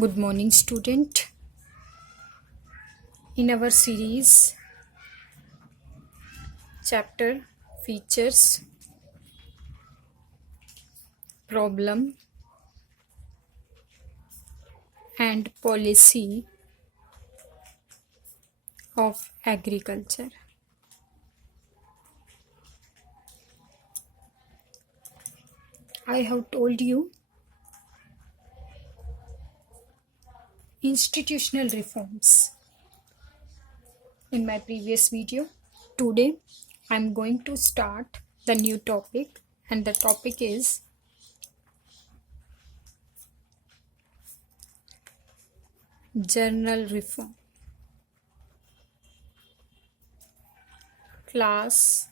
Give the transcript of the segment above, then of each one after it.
Good morning, student. In our series, chapter features, problem, and policy of agriculture. I have told you institutional reforms in my previous video. Today, I am going to start the new topic, and the topic is journal reform. Class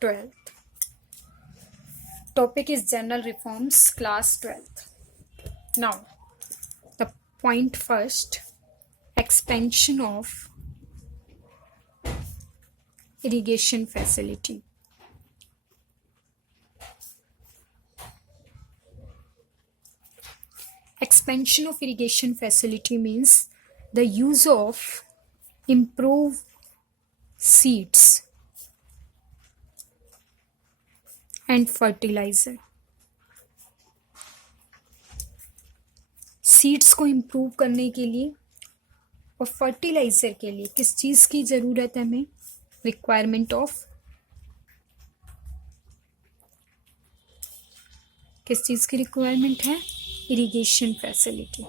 12th. Topic is journal reforms, class 12th. Now, the point first, expansion of irrigation facility. Expansion of irrigation facility means the use of improved seeds and fertilizer. Seeds को improve करने के लिए और fertiliser के लिए किस चीज़ की ज़रूरत है हमें? रिक्वायरमेंट ऑफ किस चीज़ की रिक्वायरमेंट है? Irrigation facility.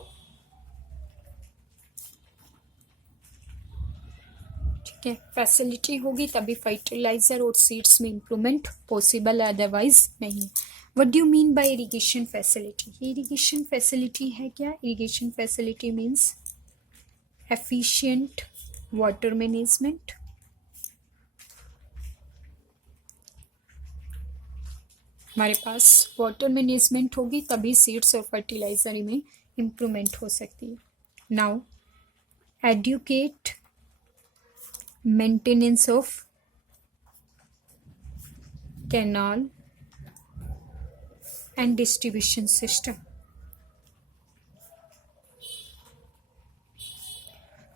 ठीक है, फैसिलिटी होगी तभी फर्टिलाइजर और सीड्स में इम्प्रूवमेंट पॉसिबल है, अदरवाइज नहीं. What do you mean bye irrigation facility? Irrigation facility है क्या? Irrigation facility means efficient water management, हमारे पास वाटर मैनेजमेंट होगी तभी सीड्स और फर्टिलाइजर में इम्प्रूवमेंट हो सकती है. Now adequate maintenance of canal and distribution system.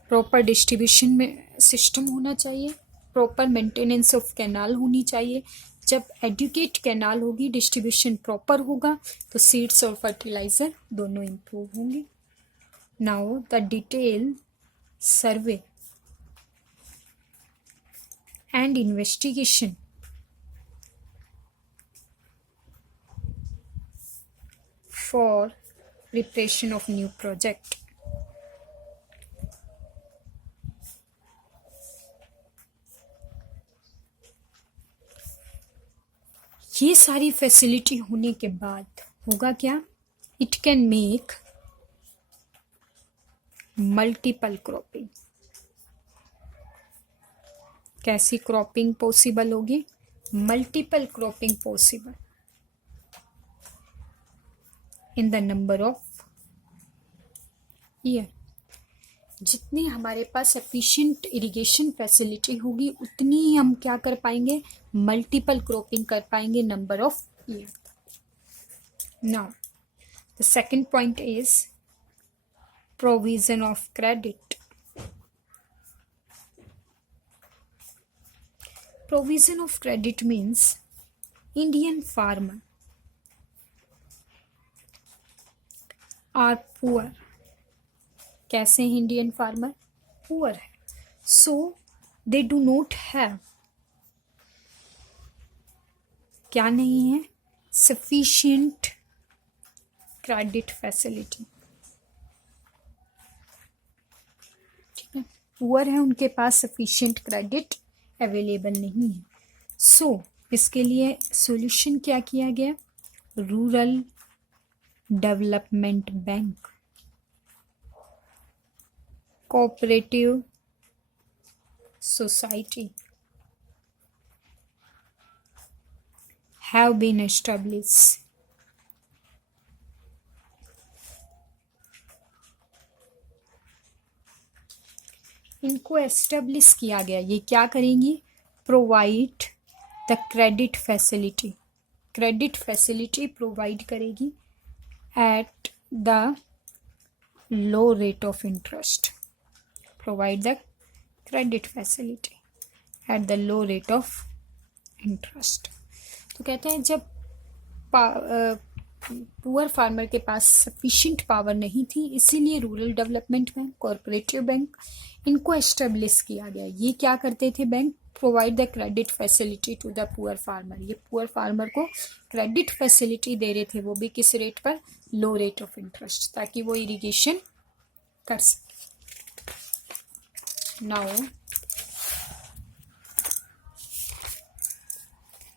Proper distribution में सिस्टम होना चाहिए, प्रॉपर मेंटेनेंस ऑफ कैनाल होनी चाहिए. जब एडुकेट कैनाल होगी, डिस्ट्रीब्यूशन प्रॉपर होगा तो सीड्स और फर्टिलाइजर दोनों इम्प्रूव होंगे. Now the detail survey and investigation for preparation of new project. ये सारी फैसिलिटी होने के बाद होगा क्या? It can make multiple cropping. कैसी क्रॉपिंग पॉसिबल होगी? Multiple cropping possible in the number of year. जितनी हमारे पास एफिशिएंट इरिगेशन फैसिलिटी होगी उतनी ही हम क्या कर पाएंगे? मल्टीपल क्रॉपिंग कर पाएंगे number of year. Now the second point is provision of credit. Provision of credit means Indian farmer are poor. कैसे हैं इंडियन फार्मर? पुअर है. So they do not have, क्या नहीं है? Sufficient credit facility. ठीक है, पुअर है, उनके पास सफिशिएंट क्रेडिट अवेलेबल नहीं है. सो इसके लिए सॉल्यूशन क्या किया गया? Rural development bank, cooperative society have been established. इनको एस्टेब्लिश किया गया. ये क्या करेंगी? Provide the credit facility. Credit facility provide करेगी at the low rate of interest, provide the credit facility at the low rate of interest. तो कहते हैं जब पुअर फार्मर के पास सफिशिएंट पावर नहीं थी, इसीलिए rural development bank, cooperative bank इनको एस्टेब्लिश किया गया। ये क्या करते थे bank? Provide the credit facility to the poor farmer. ये पुअर फार्मर को क्रेडिट फैसिलिटी दे रहे थे, वो भी किस रेट पर? लो रेट ऑफ इंटरेस्ट, ताकि वो इरिगेशन कर सके। Now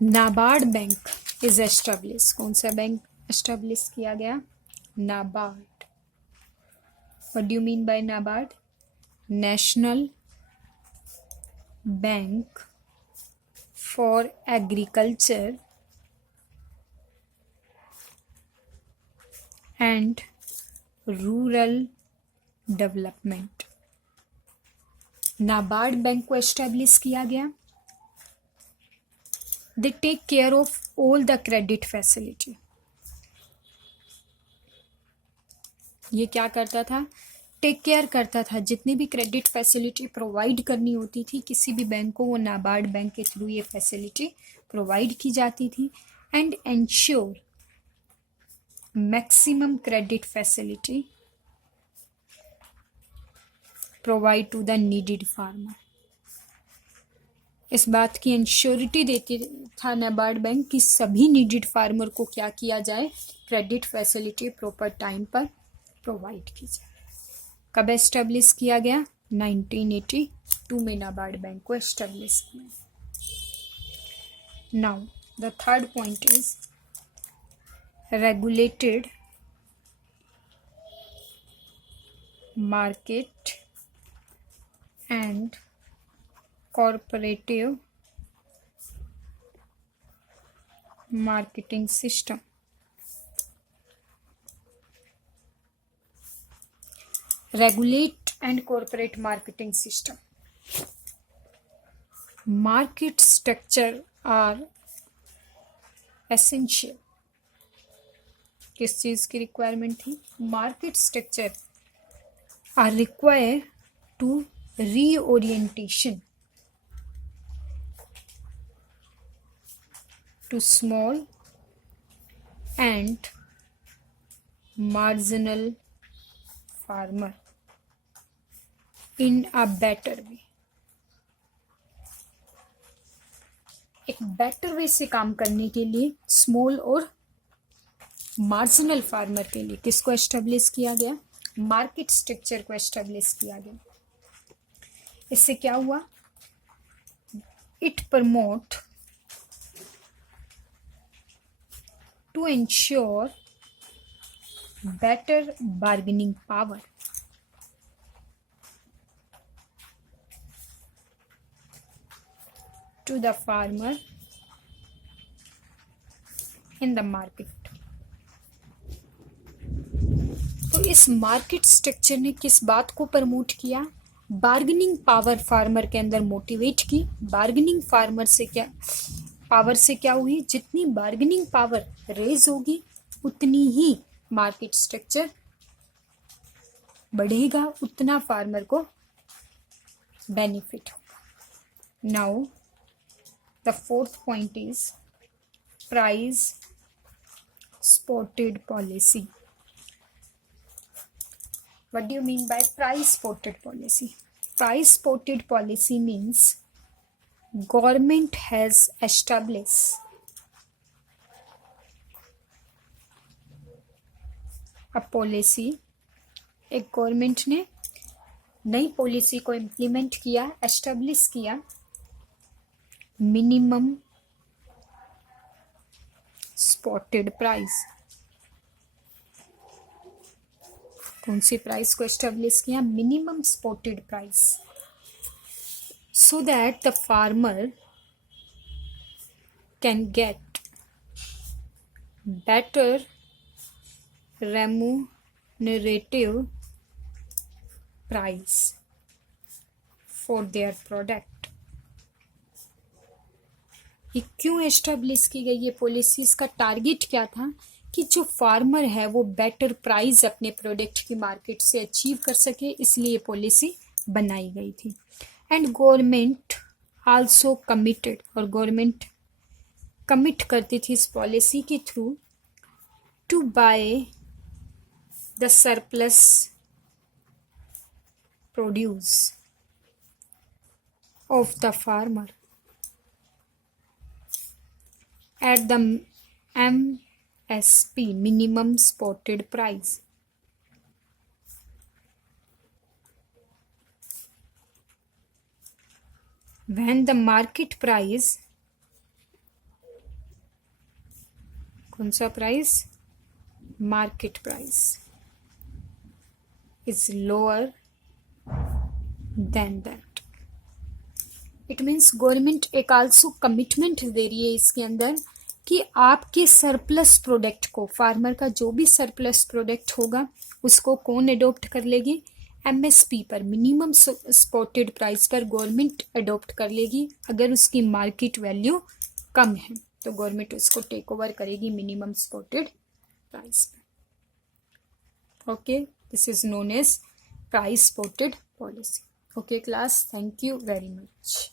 NABARD bank is establish. कौन सा बैंक एस्टेब्लिश किया गया? NABARD. What do you mean by NABARD? National bank for agriculture and rural development. NABARD bank को एस्टेब्लिश किया गया। They take care of all the credit facility. ये क्या करता था? टेक केयर करता था, जितनी भी क्रेडिट फैसिलिटी प्रोवाइड करनी होती थी किसी भी बैंक को, वो नाबार्ड बैंक के थ्रू ये फैसिलिटी प्रोवाइड की जाती थी। And ensure maximum credit facility provide to the needed farmer. इस बात की इंश्योरिटी देती था नाबार्ड बैंक कि सभी नीडेड फार्मर को क्या किया जाए? क्रेडिट फैसिलिटी प्रॉपर टाइम पर प्रोवाइड की जाए। कब एस्टेब्लिश किया गया? 1982 में नाबार्ड बैंक को एस्टेब्लिश किया। Now the third point is regulated market and cooperative marketing system। Regulate and corporate marketing system। Market structure are essential। किस चीज की रिक्वायरमेंट थी? Market structure are required to reorientation to small and marginal farmer in a better way। एक better way से काम करने के लिए स्मॉल और मार्जिनल फार्मर के लिए किसको एस्टेब्लिश किया गया? मार्केट स्ट्रक्चर को एस्टेब्लिश किया गया। इससे क्या हुआ? It promote to ensure better bargaining power to the farmer in the market. तो इस मार्केट स्ट्रक्चर ने किस बात को प्रमोट किया? बार्गेनिंग पावर फार्मर के अंदर मोटिवेट की। बार्गेनिंग पावर से क्या हुई? जितनी बार्गेनिंग पावर रेज होगी उतनी ही मार्केट स्ट्रक्चर बढ़ेगा, उतना फार्मर को बेनिफिट होगा। Now the fourth point is price supported policy. What do you mean by price supported policy? Price supported policy means government has established a policy। एक government ने नई policy को implement किया, establish किया। Minimum supported price. कौन सी price को establish किया? Minimum supported price, so that the farmer can get better remunerative price for their product. ये क्यों एस्टेब्लिश की गई ये पॉलिसी? इसका टारगेट क्या था? कि जो फार्मर है वो बेटर प्राइस अपने प्रोडक्ट की मार्केट से अचीव कर सके, इसलिए पॉलिसी बनाई गई थी। एंड गवर्नमेंट आल्सो कमिटेड, और गवर्नमेंट कमिट करती थी इस पॉलिसी के through to buy the surplus produce of the farmer at the MSP, minimum spotted price. When the market price, कौन सा price, market price is lower than that. It means government एक also commitment दे रही है इसके अंदर कि आपके surplus product को, फार्मर का जो भी सरप्लस प्रोडक्ट होगा उसको कौन अडॉप्ट कर लेगी, एमएसपी पर, मिनिमम स्पॉटेड प्राइस पर गवर्नमेंट अडॉप्ट कर लेगी। अगर उसकी मार्केट वैल्यू कम है तो गवर्नमेंट उसको टेक ओवर करेगी मिनिमम स्पॉटेड प्राइस पर। Okay, this is known as price supported policy. Okay class, thank you very much.